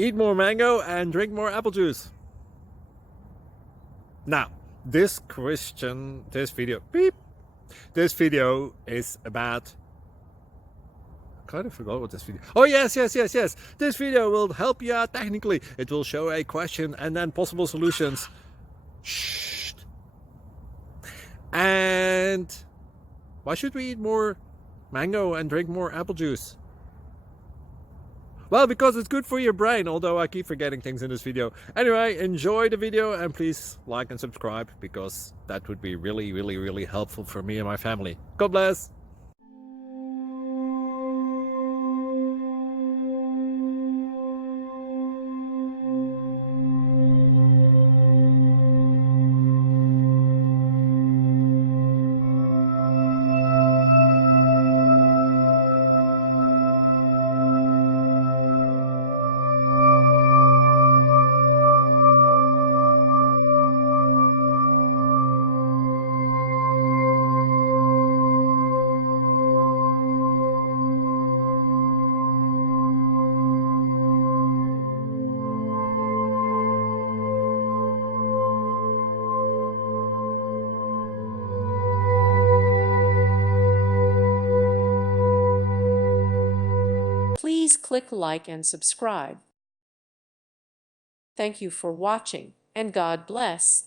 Eat more mango and drink more apple juice. Now, this video is about, I kind of forgot what this video. Oh, yes. This video will help you out technically. It will show a question and then possible solutions. Shh. And why should we eat more mango and drink more apple juice? Well, because it's good for your brain, although I keep forgetting things in this video. Anyway, enjoy the video and please like and subscribe, because that would be really helpful for me and my family. God bless! Please click like and subscribe. Thank you for watching, and God bless.